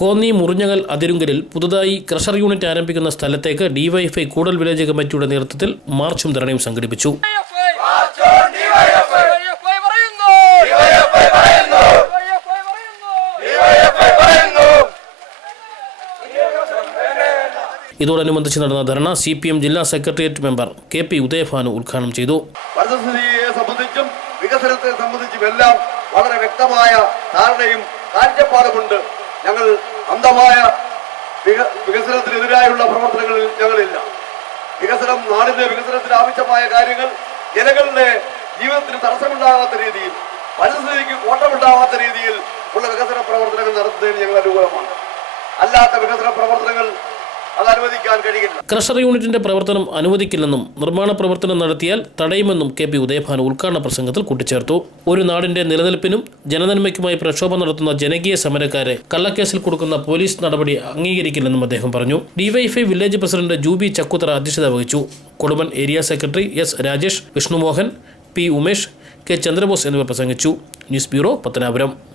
കോന്നി മുറിഞ്ഞകൽ അതിരുങ്കലിൽ പുതുതായി crusher unit ആരംഭിക്കുന്ന സ്ഥലത്തേക്ക് ഡിവൈഎഫ്ഐ കൂടൽ വില്ലേജ് കമ്മിറ്റിയുടെ നേതൃത്വത്തിൽ മാർച്ചും ധർണയും സംഘടിപ്പിച്ചു. ഇതോടനുബന്ധിച്ച് നടന്ന ധർണ CPM ജില്ലാ സെക്രട്ടേറിയറ്റ് മെമ്പർ KP ഉദയഭാനു ഉദ്ഘാടനം ചെയ്തു. സംബന്ധിച്ചും വികസനത്തെ സംബന്ധിച്ചും എല്ലാം വളരെ വ്യക്തമായ ധാരണയും കാഴ്ചപ്പാടുമുണ്ട്. ഞങ്ങൾ അന്ധമായ വികസനത്തിനെതിരായുള്ള പ്രവർത്തനങ്ങളിൽ ഞങ്ങളില്ല. വികസനം, നാടിന്റെ വികസനത്തിന് ആവശ്യമായ കാര്യങ്ങൾ ജനങ്ങളുടെ ജീവിതത്തിന് തടസ്സമുണ്ടാകാത്ത രീതിയിൽ, പരിസ്ഥിതിക്ക് കോട്ടമുണ്ടാകാത്ത രീതിയിൽ ഉള്ള വികസന പ്രവർത്തനങ്ങൾ നടത്തുന്നതിന് ഞങ്ങൾ അനുകൂലമാണ്. അല്ലാത്ത വികസന പ്രവർത്തനങ്ങൾ അത് അനുവദിക്കാൻ കഴിയില്ല. ക്രഷർ യൂണിറ്റിന്റെ പ്രവർത്തനം അനുവദിക്കില്ലെന്നും നിർമ്മാണ പ്രവർത്തനം നടത്തിയാൽ തടയുമെന്നും KP ഉദയഭാനു ഉദ്ഘാടന പ്രസംഗത്തിൽ കൂട്ടിച്ചേർത്തു. ഒരു നാടിന്റെ നിലനിൽപ്പിനും ജനനന്മയ്ക്കുമായി പ്രക്ഷോഭം നടത്തുന്ന ജനകീയ സമരക്കാരെ കള്ളക്കേസിൽ കൊടുക്കുന്ന പോലീസ് നടപടി അംഗീകരിക്കില്ലെന്നും അദ്ദേഹം പറഞ്ഞു. ഡിവൈഎഫ്ഐ വില്ലേജ് പ്രസിഡന്റ് ജൂബി ചക്കുത്തറ അധ്യക്ഷത വഹിച്ചു. Kodumon area secretary S Rajesh, Vishnumohan, P Umesh, K Chandrabose എന്നിവർ പ്രസംഗിച്ചു. News bureau, Pathanapuram.